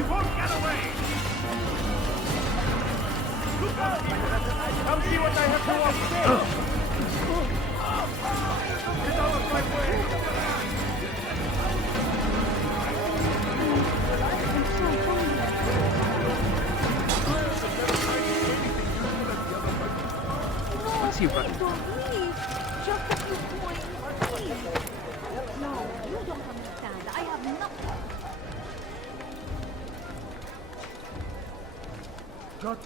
He won't get away! Look out! Come see what I have to offer! Get out of my way! What's he running? Don't leave. Just a few points, please. No, you don't understand. I have nothing. Got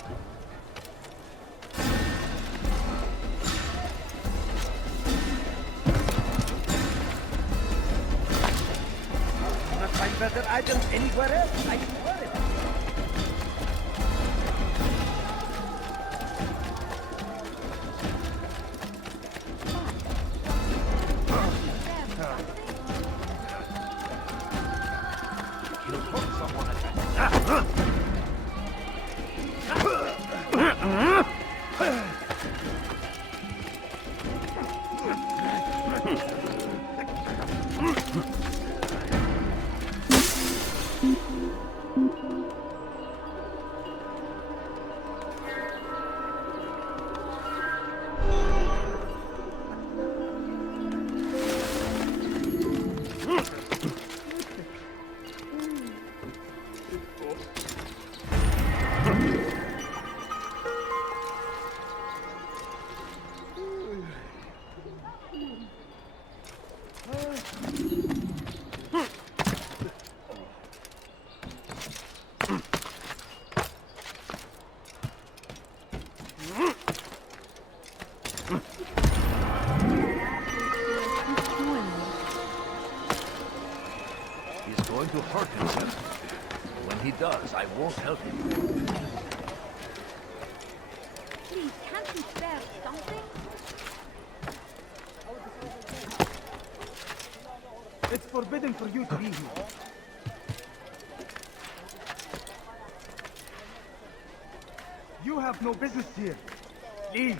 Find better items anywhere else. I swear it. He'll hook someone at that. He's going to hurt himself. When he does, I won't help him. Please, can't you spare something? It's forbidden for you to be here. You have no business here. Leave.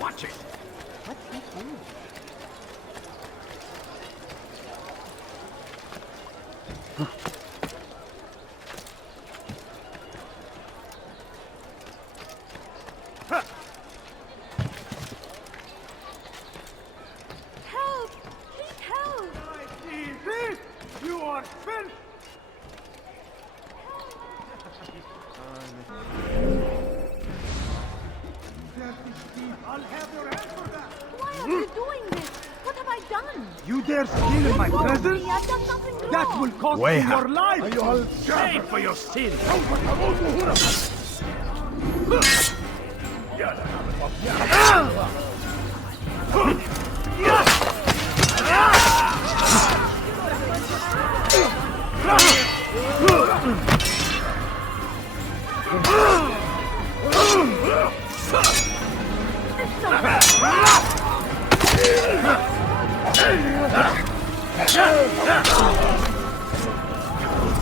Watch it. What's he doing? Help! Please help! I see this! You are spent! I'll have your head for that! Why are you doing this? What have I done? You dare steal in my Let go of presence? me. I've done nothing wrong. That will cost you your life! Pay for your sin!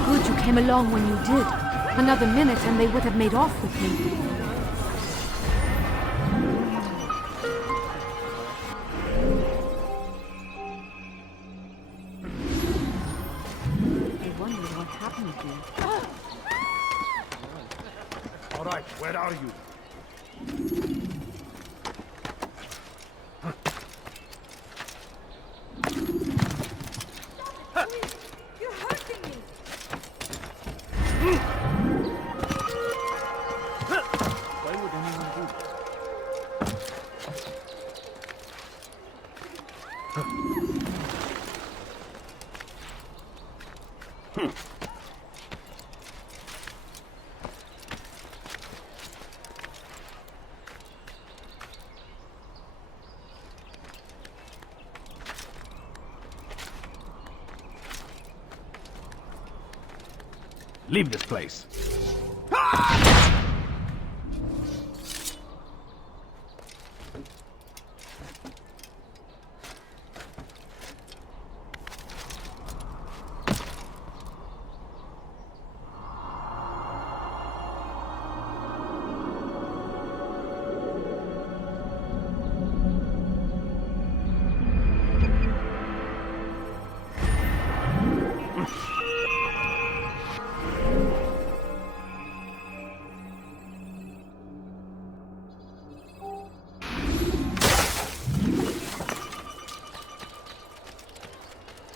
Good you came along when you did. Another minute and they would have made off with me. I wondered what happened to you. All right, where are you? You're hurting me! Why would anyone do that? Leave this place.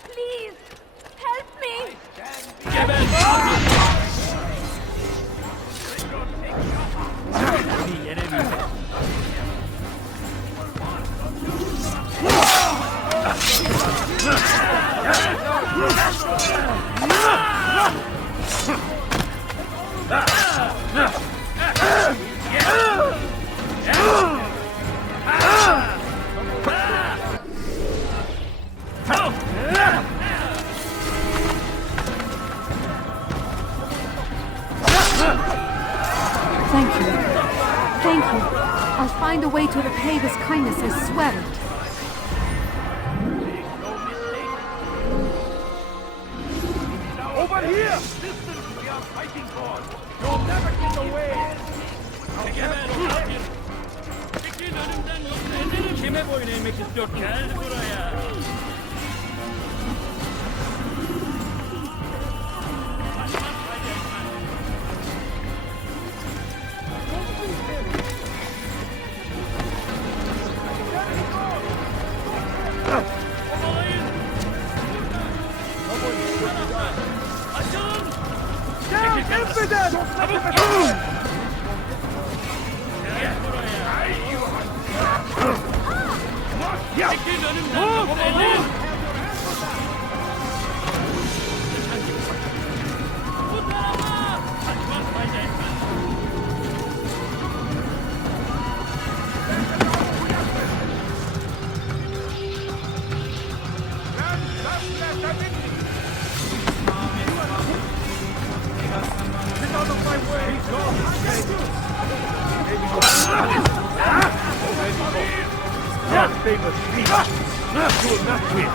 Please, help me! Thank you. Thank you. I'll find a way to repay this kindness, I swear it. Over here! Distance we are fighting for! You'll never get away! Kime boyun eğmek istiyor? Gel buraya. Down, infidel! Çekil önümden. Bu tarafa. Kaçmak fayda etmez. Get out of my way! Your famous feat. You will not win.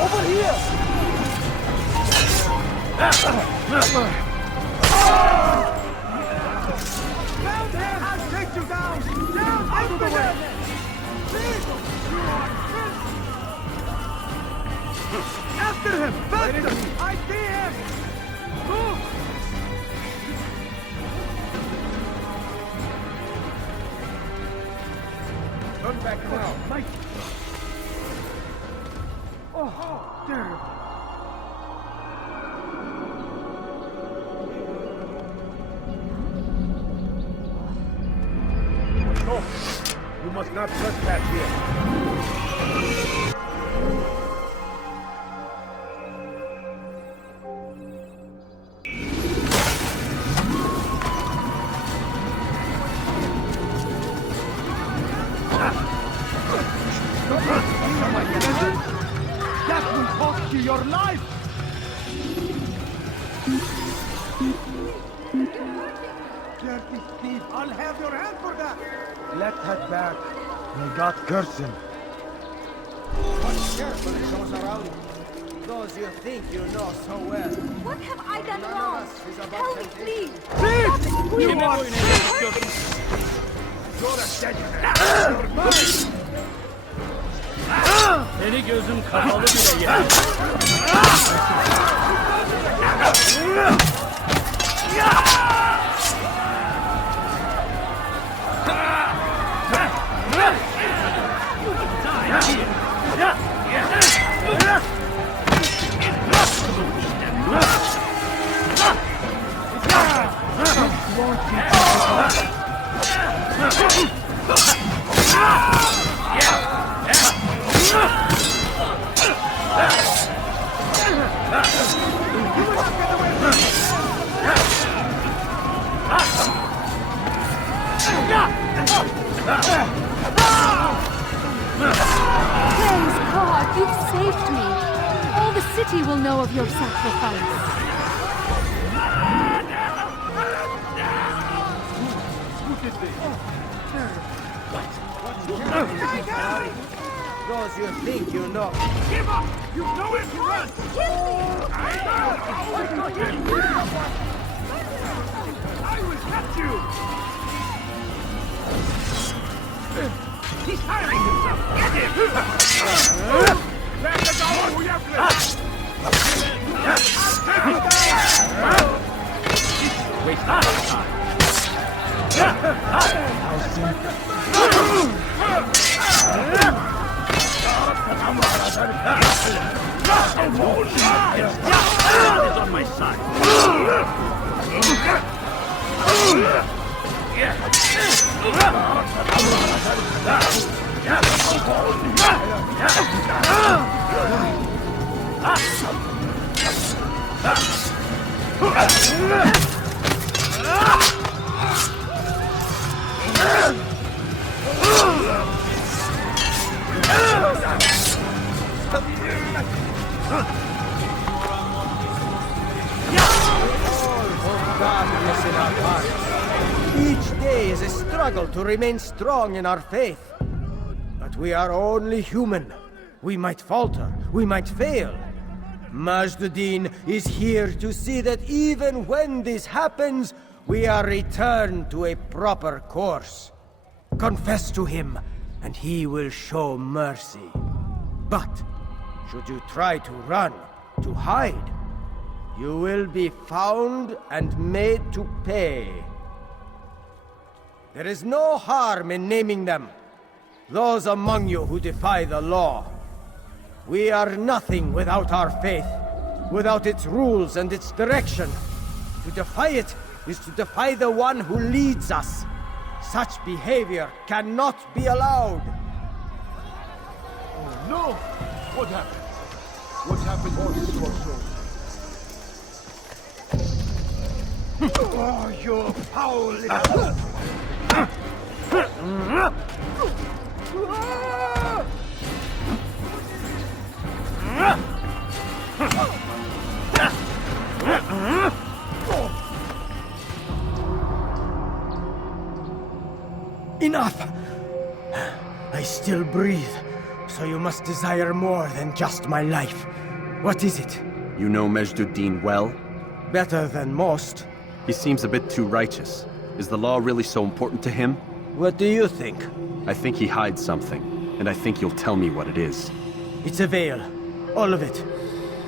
Over here! Found him! I'll take you down! Down! Out of the way! Please! You are after him! Faster! I see him! Move! Turn back now! Mike! Oh, there! No! You must not trespass here! That will cost you your life! Dirty thief, I'll have your hand for that! Let's head back. May God curse him. Watch carefully those around you. Those you think you know so well. What have I done wrong? Help me, please! Thief! You Kime are boyun eğmek istiyorsun? you're a dead man! You're mine! Seni gözüm kapalı bile yer. of your sacrifice. Those you think you know. Give up! You've nowhere to run! I will catch you! He's tiring himself! Get him! Let the door! We have waste our time. Is on my side. Darkness in our hearts. Each day is a struggle to remain strong in our faith. But we are only human. We might falter, we might fail. Majduddin is here to see that even when this happens, we are returned to a proper course. Confess to him, and he will show mercy. But should you try to run, to hide, you will be found and made to pay. There is no harm in naming them. Those among you who defy the law. We are nothing without our faith, without its rules and its direction. To defy it is to defy the one who leads us. Such behavior cannot be allowed. Oh no! What happened? What happened to this torso? Oh, you foul little... Enough! I still breathe, so you must desire more than just my life. What is it? You know Majduddin well? Better than most. He seems a bit too righteous. Is the law really so important to him? What do you think? I think he hides something, and I think you'll tell me what it is. It's a veil. All of it.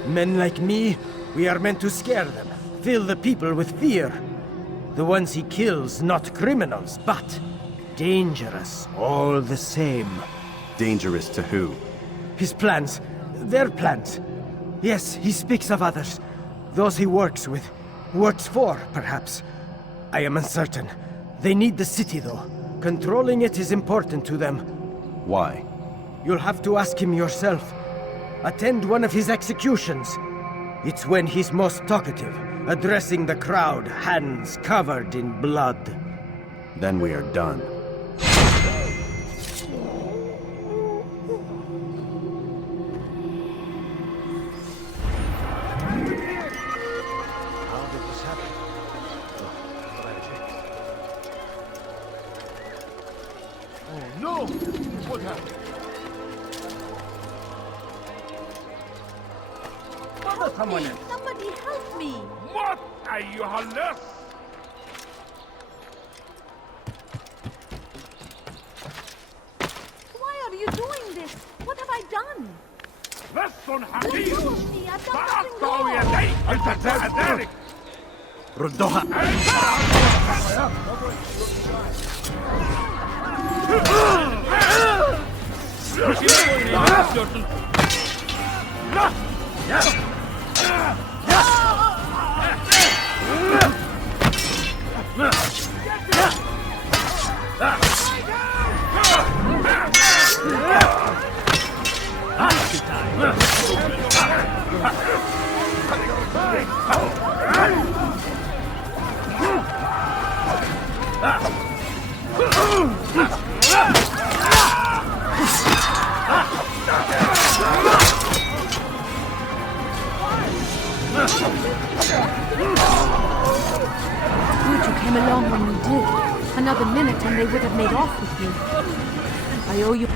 Men like me, we are meant to scare them, fill the people with fear. The ones he kills, not criminals, but dangerous all the same. Dangerous to who? His plans, their plans. Yes, he speaks of others. Those he works with, works for, perhaps. I am uncertain. They need the city, though. Controlling it is important to them. Why? You'll have to ask him yourself. Attend one of his executions. It's when he's most talkative, addressing the crowd, hands covered in blood. Then we are done. How did this happen? Oh no! What happened? Somebody help me! What are you left? Why are you doing this? What have I done? Lesson Let Hakim! go of me! I've done nothing فأعطوا wrong! يديك ذلك ردها! Good you came along when you did. Another minute and they would have made off with me. I owe you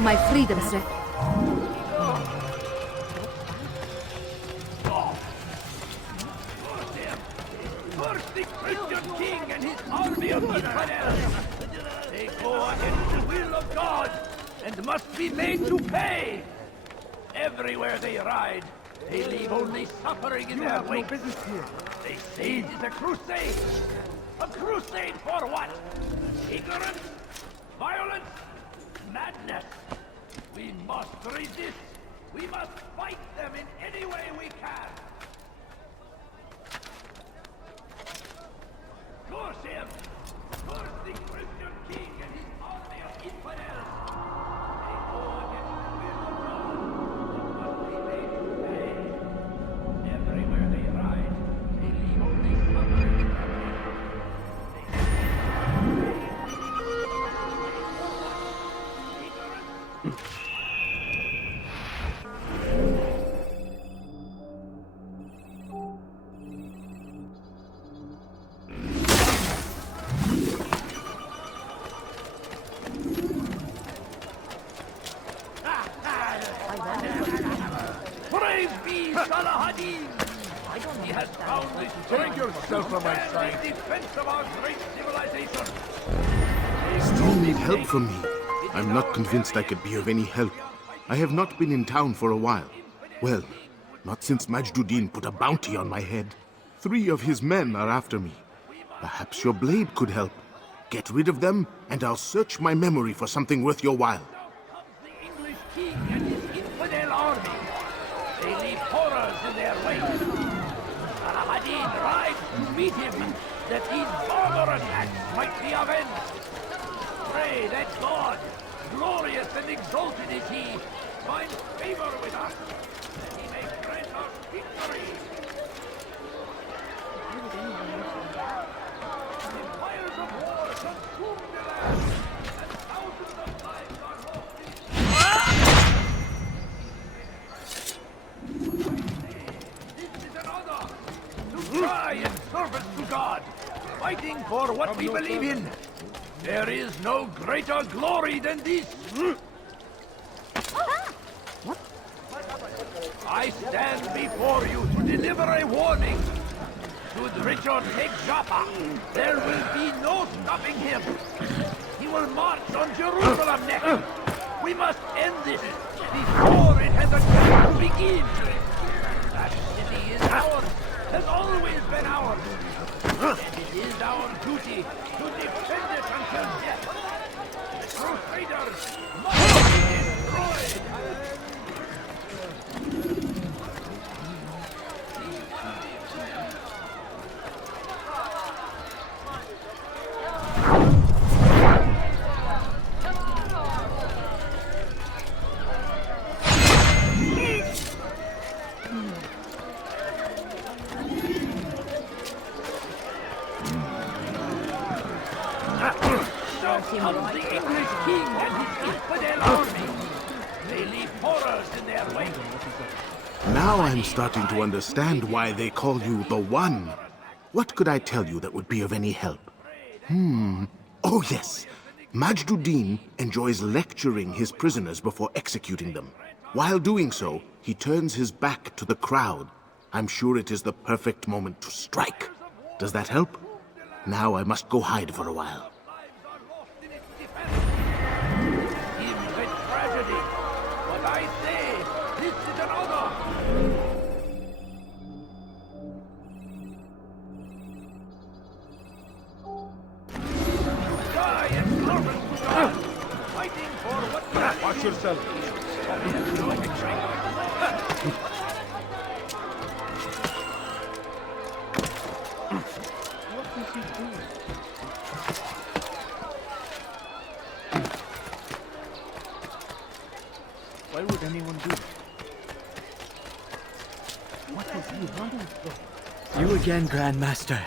my freedom, sir. First the Christian king and his army of infidels. They go against the will of God and must be made to pay. Everywhere they ride, they leave only suffering in their wake. They say it is a crusade. A crusade for what? Ignorance? Violence? Madness? We must resist. We must fight them in any way we can. Curse him! Curse the Christian king and his army of infidels! They go against the will of God, but must be made to pay. Everywhere they ride, they leave only suffering in their wake. Brave be Salahadin! He has found the strength yourself from my side. Defense of our great civilization. Still need help from me. I'm not convinced I could be of any help. I have not been in town for a while. Well, not since Majduddin put a bounty on my head. 3 of his men are after me. Perhaps your blade could help. Get rid of them, and I'll search my memory for something worth your while. The English king and his infidel army. They leave horrors in their wake. Salahadin rides to meet him, that these barbarous acts might be avenged. Pray that God, glorious and exalted is he, find favor with us, that he may grant us victory. Empires of war consume the land, and thousands of lives are lost in This is an honor, to try in service to God, fighting for what we believe in. There is no greater glory than this. I stand before you to deliver a warning. Should Richard take Jaffa, there will be no stopping him. He will march on Jerusalem next. We must end this before it has a chance to begin. That city is ours, has always been ours. And it is our duty to defend it until death. The Crusaders must be destroyed! Comes the English king and his infidel army. They leave horrors in their wake. Now I'm starting to understand why they call you the One. What could I tell you that would be of any help? Oh yes. Majduddin enjoys lecturing his prisoners before executing them. While doing so, he turns his back to the crowd. I'm sure it is the perfect moment to strike. Does that help? Now I must go hide for a while. Tragedy. What I say, this is an honor. Die in service to God, fighting for what we believe. Watch yourself. What is he doing? Why would anyone do it? What is he running from? You again, Grandmaster.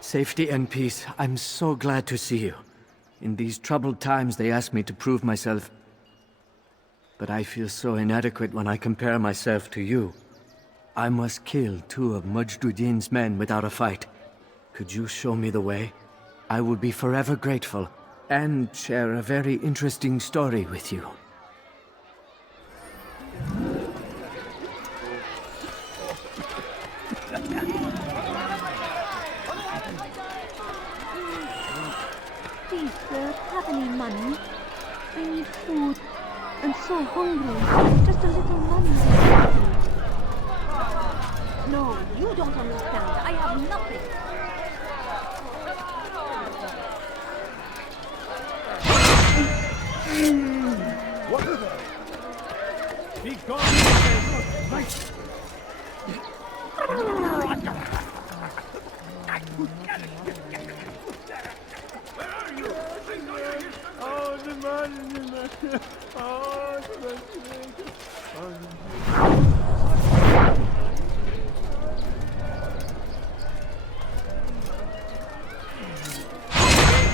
Safety and peace. I'm so glad to see you. In these troubled times, they ask me to prove myself. But I feel so inadequate when I compare myself to you. I must kill 2 of Majduddin's men without a fight. Could you show me the way? I will be forever grateful, and share a very interesting story with you. Please, sir, have any money? I need food. I'm so hungry. Just a little money. No, you don't understand. I have nothing. What is that? Be gone! Right. Where are you? Oh, the man. Oh,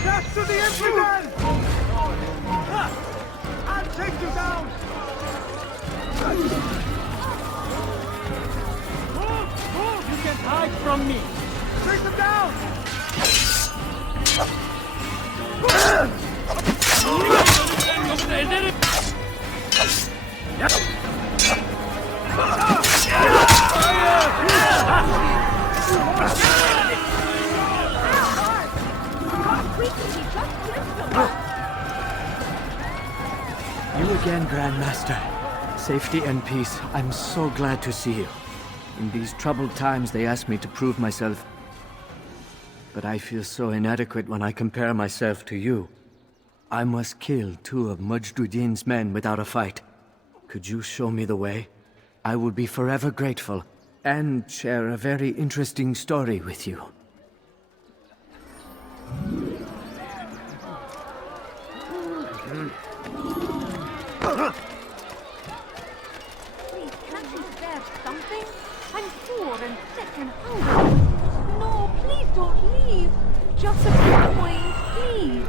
back to the infidel! I'll take you down! Move! You can't hide from me! Take them down! You again, Grandmaster. Safety and peace. I'm so glad to see you. In these troubled times, they ask me to prove myself. But I feel so inadequate when I compare myself to you. I must kill 2 of Majduddin's men without a fight. Could you show me the way? I will be forever grateful, and share a very interesting story with you. Please, can't you spare something? I'm poor and sick and hungry. No, please don't leave. Just a few coins, please.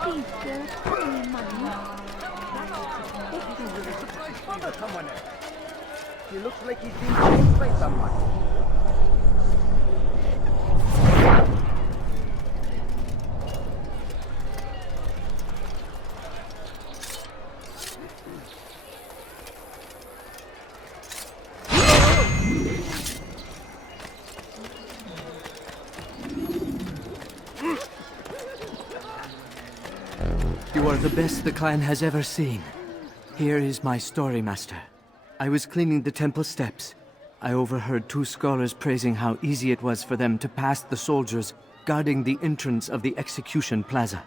Please, sir, give me money. Someone else. He looks like he's being chased by someone. You are the best the clan has ever seen. Here is my story, Master. I was cleaning the temple steps. I overheard 2 scholars praising how easy it was for them to pass the soldiers guarding the entrance of the execution plaza.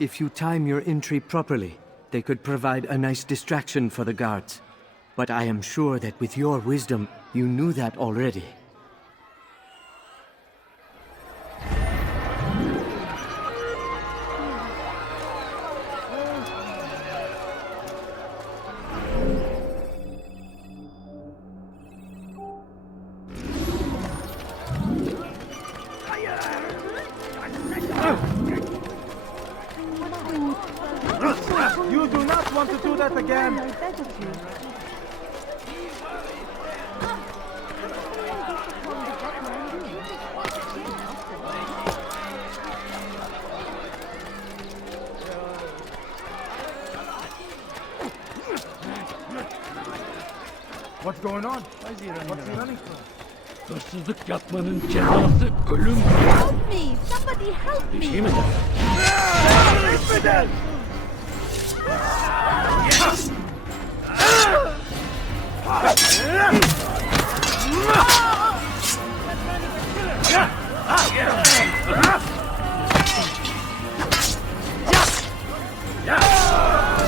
If you time your entry properly, they could provide a nice distraction for the guards. But I am sure that with your wisdom, you knew that already. You do not want to do that again! I beg of you. What's going on? What's he running from? Hırsızlık yapmanın cezası ölüm. Help me! Somebody help Bir me! şey mi der? Infidel!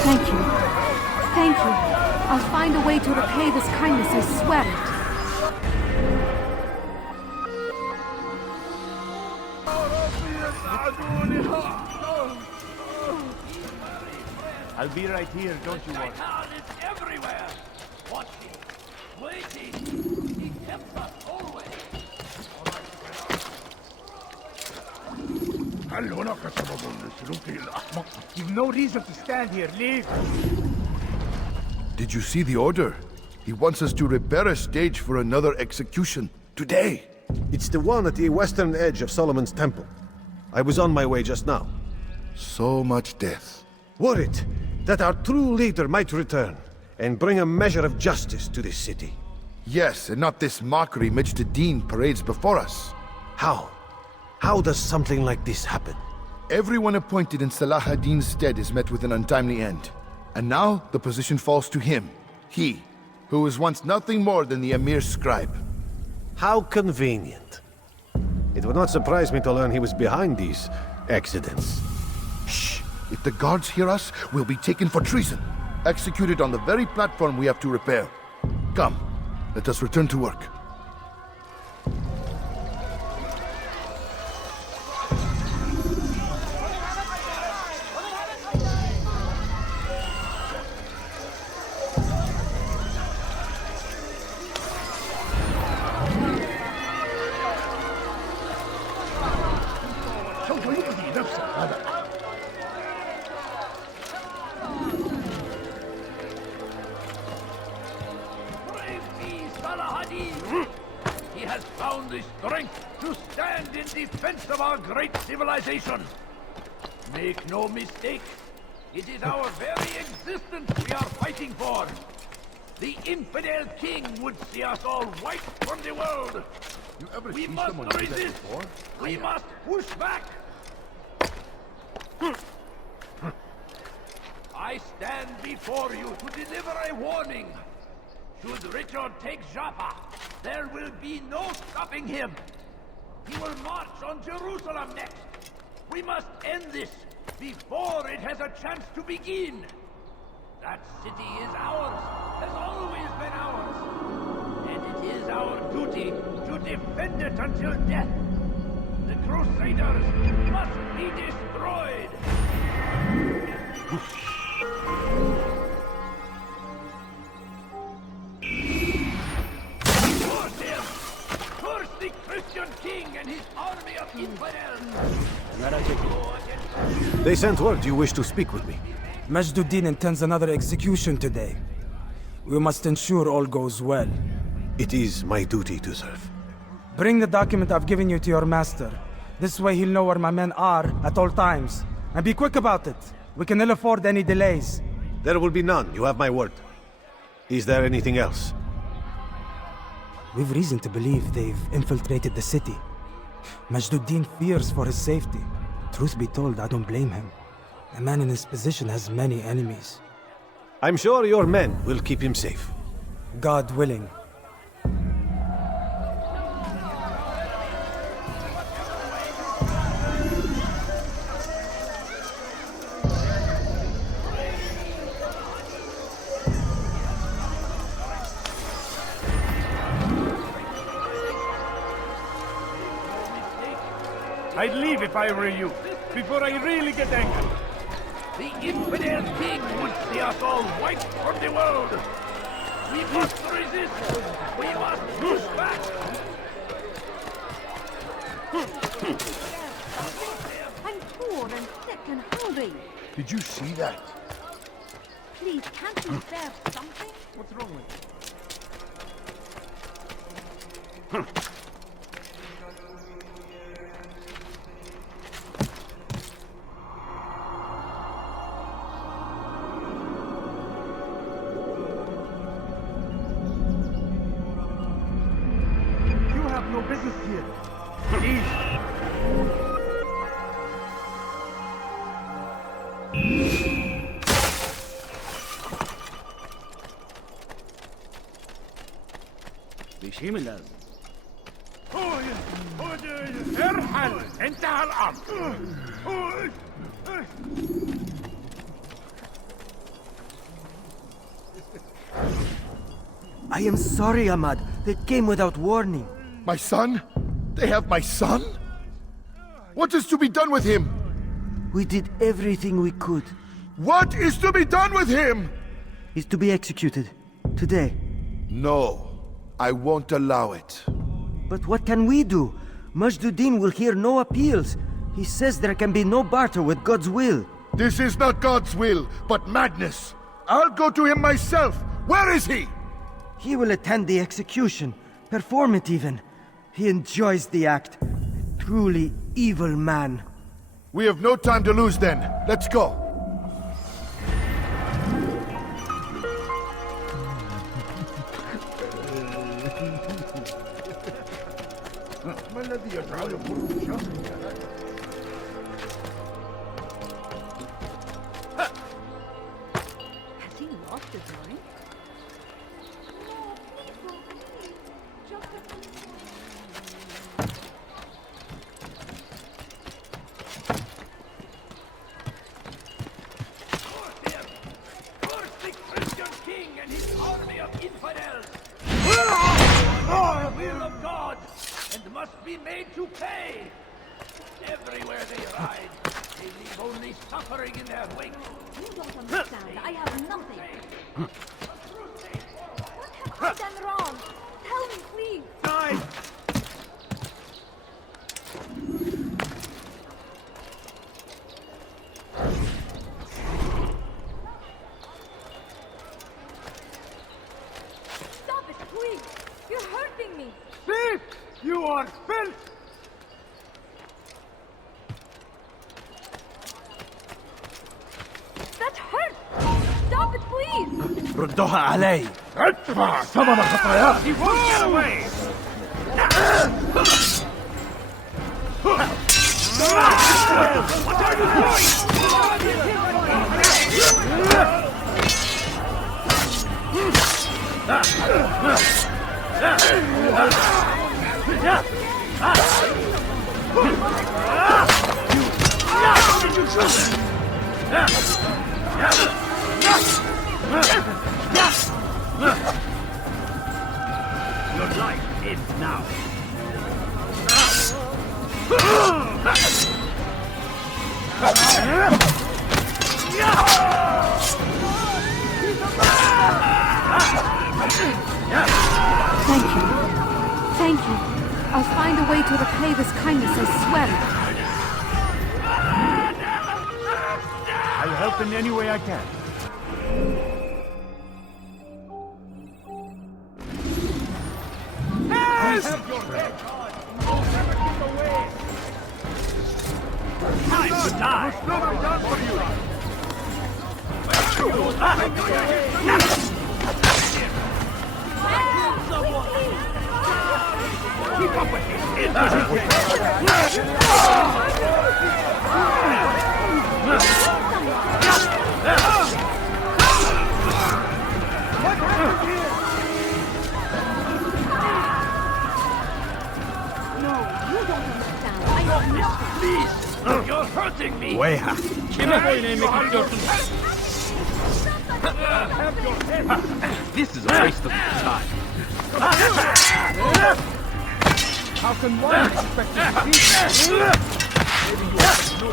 Thank you. Thank you. I'll find a way to repay this kindness, I swear it. I'll be right here, don't you worry. Shaitan is everywhere! Watching, waiting. He tempts us always. You've no reason to stand here. Leave. Did you see the order? He wants us to repair a stage for another execution. Today. It's the one at the western edge of Solomon's Temple. I was on my way just now. So much death. Worried that our true leader might return and bring a measure of justice to this city. Yes, and not this mockery Majd parades before us. How? How does something like this happen? Everyone appointed in Salah ad-Din's stead is met with an untimely end. And now the position falls to him. He, who was once nothing more than the Emir's scribe. How convenient. It would not surprise me to learn he was behind these accidents. Shh! If the guards hear us, we'll be taken for treason. Executed on the very platform we have to repair. Come, let us return to work. He has found the strength to stand in defense of our great civilization. Make no mistake, it is our very existence we are fighting for. The infidel king would see us all wiped from the world. We must resist. We must push back. I stand before you to deliver a warning. Should Richard take Jaffa, there will be no stopping him. He will march on Jerusalem next. We must end this before it has a chance to begin. That city is ours, has always been ours. And it is our duty to defend it until death. The Crusaders must be destroyed. Curse the Christian king and his army of infidels! They sent word you wish to speak with me. Majd intends another execution today. We must ensure all goes well. It is my duty to serve. Bring the document I've given you to your master. This way he'll know where my men are at all times. And be quick about it. We can ill afford any delays. There will be none, you have my word. Is there anything else? We've reason to believe they've infiltrated the city. Majd fears for his safety. Truth be told, I don't blame him. A man in his position has many enemies. I'm sure your men will keep him safe. God willing. I'd leave if I were you, before I really get angry. The infidel king would see us all wiped from the world. We must resist. We must push back. I'm poor and sick and hungry. Did you see that? Please, can't you spare something? What's wrong with you? No business here. Please. بشي من لازم ارحل انتهى الامر. I am sorry, Ahmad. They came without warning. My son? They have my son? What is to be done with him? We did everything we could. What is to be done with him? He's to be executed. Today. No, I won't allow it. But what can we do? Majd will hear no appeals. He says there can be no barter with God's will. This is not God's will, but madness. I'll go to him myself. Where is he? He will attend the execution, perform it even. He enjoys the act. A truly evil man. We have no time to lose then. Let's go. Has he lost his mind? No, please don't leave. Just Curse the Christian king and his army of infidels! The will of God, and must be made to pay! Everywhere they ride, they leave only suffering in their wake. You don't understand. I have nothing. What have I done wrong? Tell me, please. Die! Stop it, please. You're hurting me. Thief! You are filth! That hurts. Stop it, please. ردوها علي. ادفع ثمن خطاياك. He won't get away! What are you doing? Your life ends now. Thank you. Thank you. I'll find a way to repay this kindness, I swear it. I'll help in any way I can. Time to die! Keep up with Please! You're hurting me! Weha. This is a waste of time. How can one expect to defeat you? Maybe you have to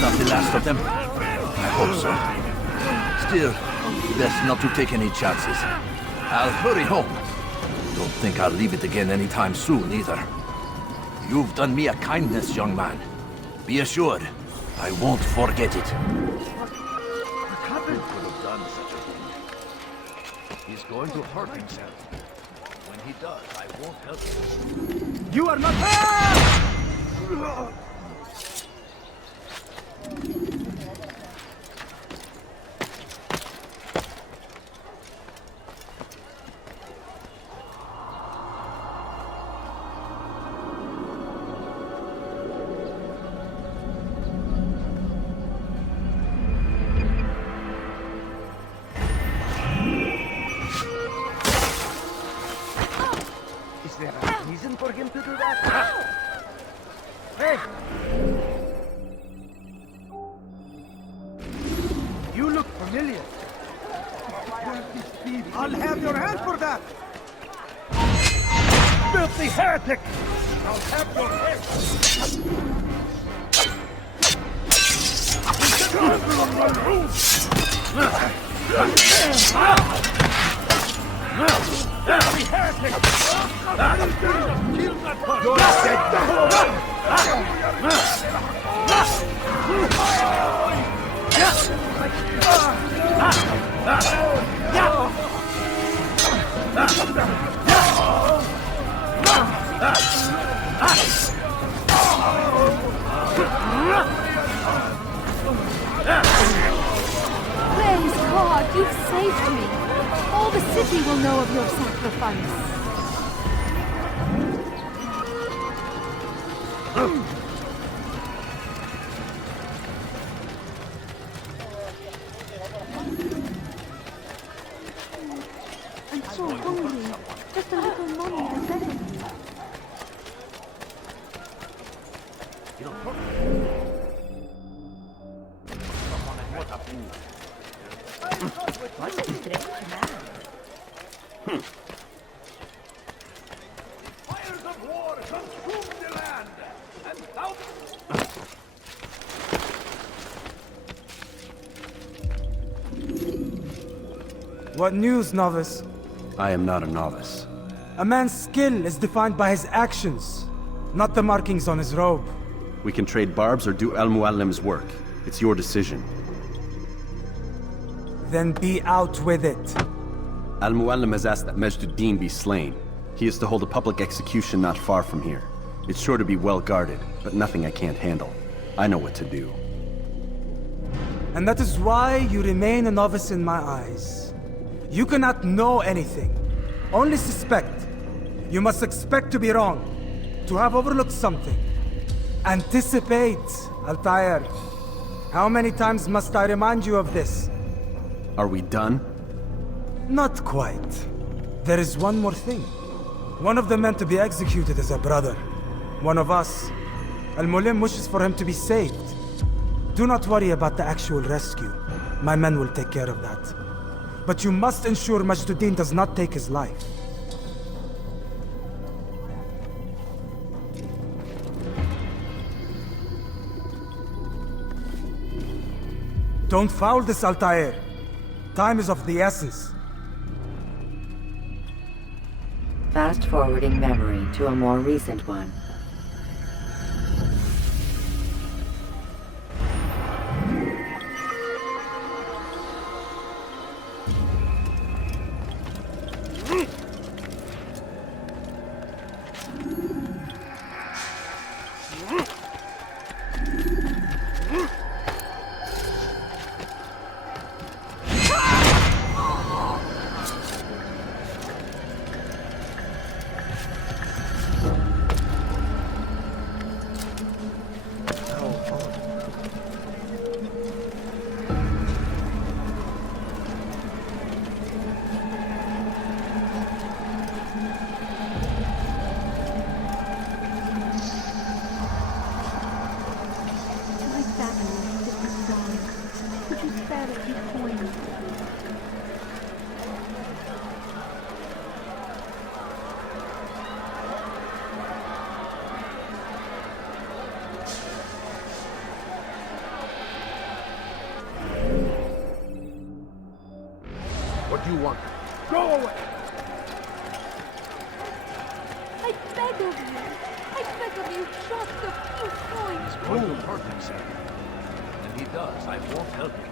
Not the last of them? I hope so. Still, best not to take any chances. I'll hurry home. Don't think I'll leave it again anytime soon, either. You've done me a kindness, young man. Be assured, I won't forget it. The Captain could have done such a thing. He's going to hurt himself. When he does, I won't help him. You are not... Is there a reason for him to do that? Hey! You look familiar. I'll have your hand for that! Filthy heretic! I'll have your head! Filthy heretic! You're Praise God, you've saved me. All the city will know of your sacrifice. I'm so hungry. Just a little money and better. Fires of war consume the land, and thousands... What news, novice? I am not a novice. A man's skill is defined by his actions, not the markings on his robe. We can trade barbs or do Al-Muallim's work. It's your decision. Then be out with it. Al-Muallim has asked that Majduddin be slain. He is to hold a public execution not far from here. It's sure to be well guarded, but nothing I can't handle. I know what to do. And that is why you remain a novice in my eyes. You cannot know anything, only suspect. You must expect to be wrong, to have overlooked something. Anticipate, Altair. How many times must I remind you of this? Are we done? Not quite. There is one more thing. One of the men to be executed is a brother. One of us. Al-Mulim wishes for him to be saved. Do not worry about the actual rescue. My men will take care of that. But you must ensure Majduddin does not take his life. Don't foul this, Altair. Time is of the essence. Fast-forwarding memory to a more recent one. What do you want? Go away! I beg of you. I beg of you just a few coins. Going to hurt himself. And he does. I won't help him.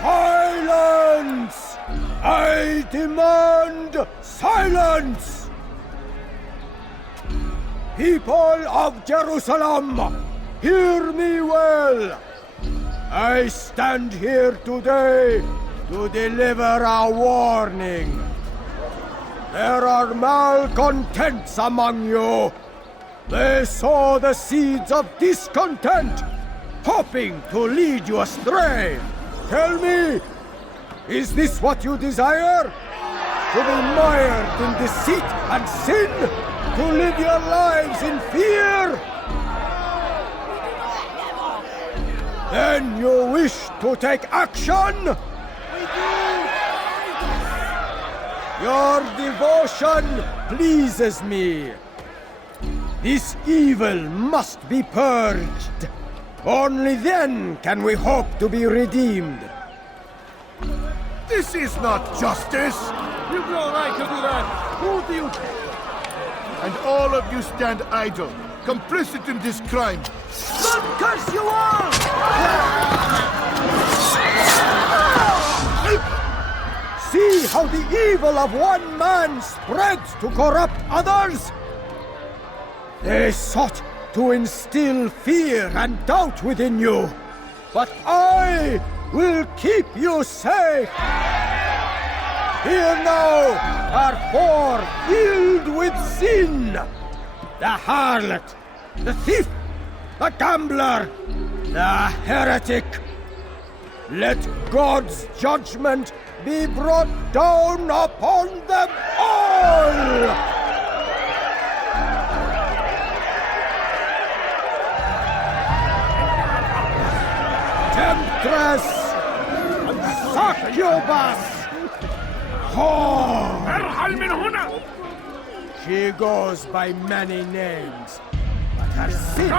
Silence! I demand silence! People of Jerusalem, hear me well! I stand here today to deliver a warning. There are malcontents among you. They sow the seeds of discontent, hoping to lead you astray. Tell me, is this what you desire? To be mired in deceit and sin? To live your lives in fear? Then you wish to take action? We do! Your devotion pleases me. This evil must be purged. Only then can we hope to be redeemed. This is not justice! You've no right to do that! Who do you... And all of you stand idle, complicit in this crime. God curse you all! See how the evil of one man spreads to corrupt others? They sought to instill fear and doubt within you, but I will keep you safe. Here now are four filled with sin. The harlot, the thief, the gambler, the heretic. Let God's judgment be brought down upon them all! Temptress and succubus! Whore! She goes by many names, but her sin...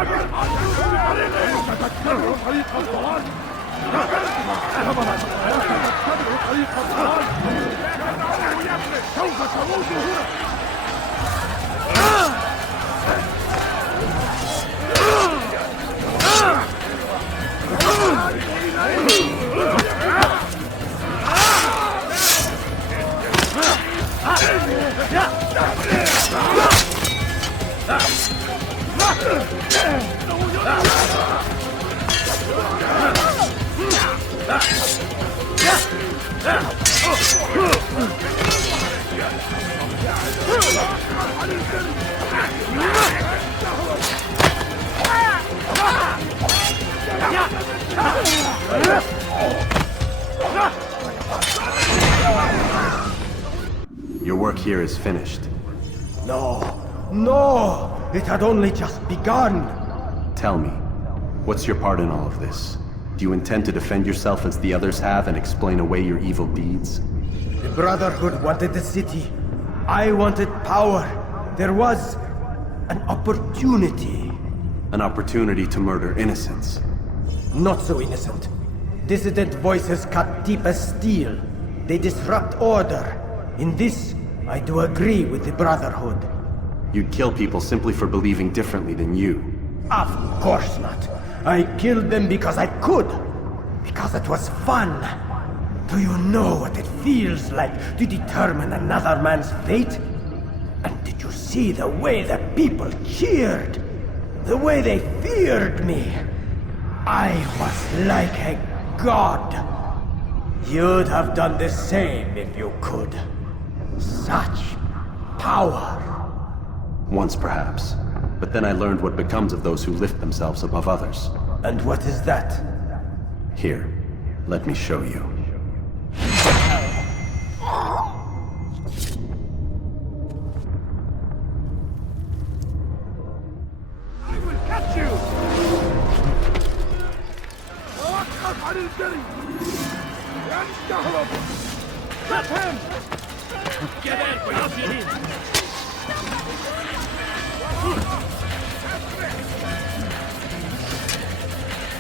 Your work here is finished. No! It had only just begun! Tell me, what's your part in all of this? Do you intend to defend yourself as the others have and explain away your evil deeds? The Brotherhood wanted the city. I wanted power. There was an opportunity. An opportunity to murder innocents. Not so innocent. Dissident voices cut deep as steel. They disrupt order. In this, I do agree with the Brotherhood. You'd kill people simply for believing differently than you. Of course not. I killed them because I could. Because it was fun. Do you know what it feels like to determine another man's fate? And did you see the way the people cheered? The way they feared me? I was like a god. You'd have done the same if you could. Such power. Once perhaps. But then I learned what becomes of those who lift themselves above others. And what is that? Here, let me show you. I will catch you! Stop him! Get in, we're not getting.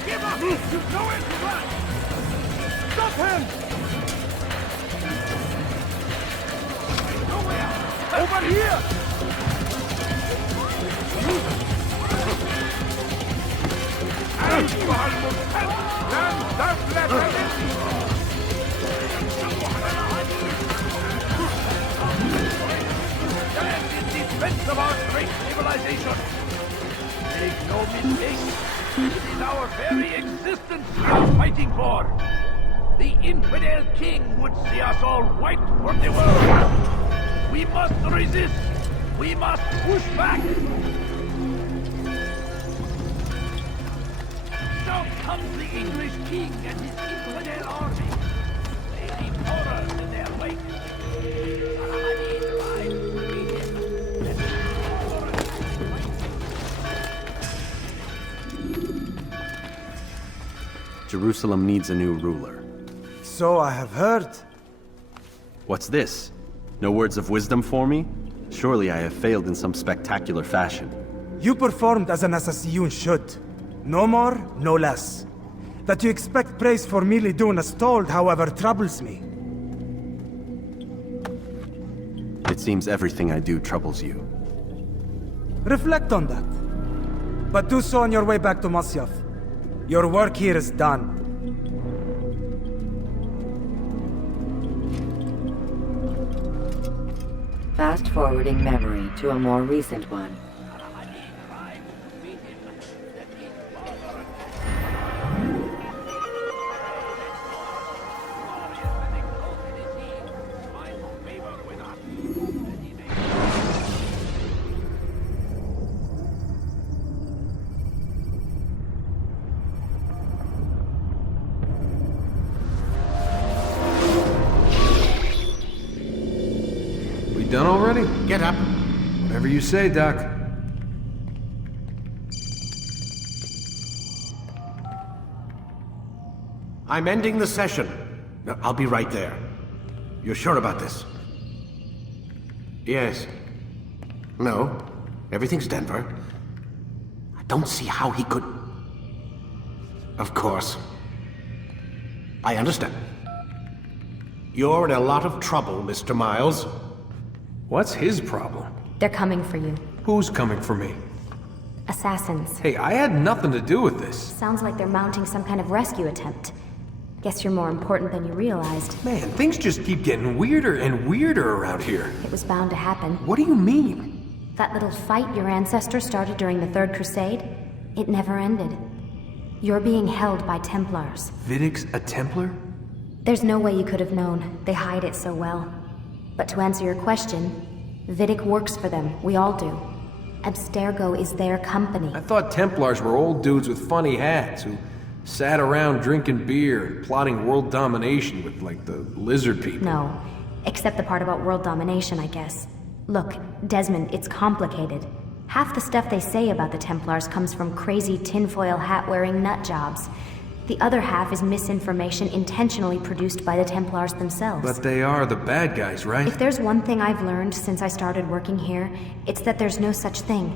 Give up! You've nowhere to run! Stop him! Nowhere! Over here! In defense of our great civilization! Make no mistake, it is our very existence we are fighting for! The infidel king would see us all white from the world. We must resist. We must push back. Now comes the English king and his infidel army. They leave horrors in their wake. Jerusalem needs a new ruler. So I have heard. What's this? No words of wisdom for me? Surely I have failed in some spectacular fashion. You performed as an assassin should. No more, no less. That you expect praise for merely doing as told, however, troubles me. It seems everything I do troubles you. Reflect on that. But do so on your way back to Masyaf. Your work here is done. Fast-forwarding memory to a more recent one. Done already? Get up. Whatever you say, Doc. I'm ending the session. I'll be right there. You're sure about this? Yes. No. Everything's Denver. I don't see how he could... Of course. I understand. You're in a lot of trouble, Mr. Miles. What's his problem? They're coming for you. Who's coming for me? Assassins. Hey, I had nothing to do with this. Sounds like they're mounting some kind of rescue attempt. Guess you're more important than you realized. Man, things just keep getting weirder and weirder around here. It was bound to happen. What do you mean? That little fight your ancestors started during the Third Crusade, it never ended. You're being held by Templars. Vidic's a Templar? There's no way you could have known. They hide it so well. But to answer your question, Vidic works for them. We all do. Abstergo is their company. I thought Templars were old dudes with funny hats who sat around drinking beer and plotting world domination with, like, the lizard people. No. Except the part about world domination, I guess. Look, Desmond, it's complicated. Half the stuff they say about the Templars comes from crazy tinfoil hat-wearing nut jobs. The other half is misinformation intentionally produced by the Templars themselves. But they are the bad guys, right? If there's one thing I've learned since I started working here, it's that there's no such thing.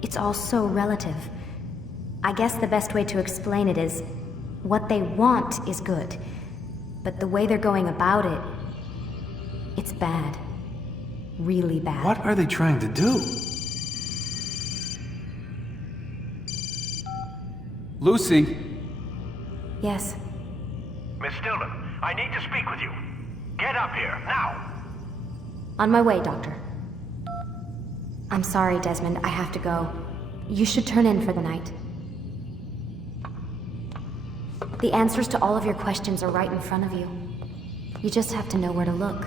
It's all so relative. I guess the best way to explain it is, what they want is good. But the way they're going about it, it's bad. Really bad. What are they trying to do? Lucy? Yes. Miss Stillman, I need to speak with you. Get up here, now! On my way, Doctor. I'm sorry, Desmond, I have to go. You should turn in for the night. The answers to all of your questions are right in front of you. You just have to know where to look.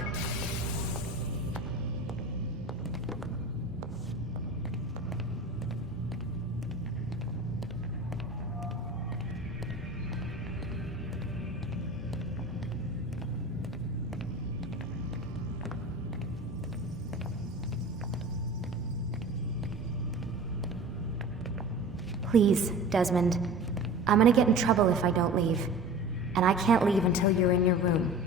Please, Desmond. I'm gonna get in trouble if I don't leave. And I can't leave until you're in your room.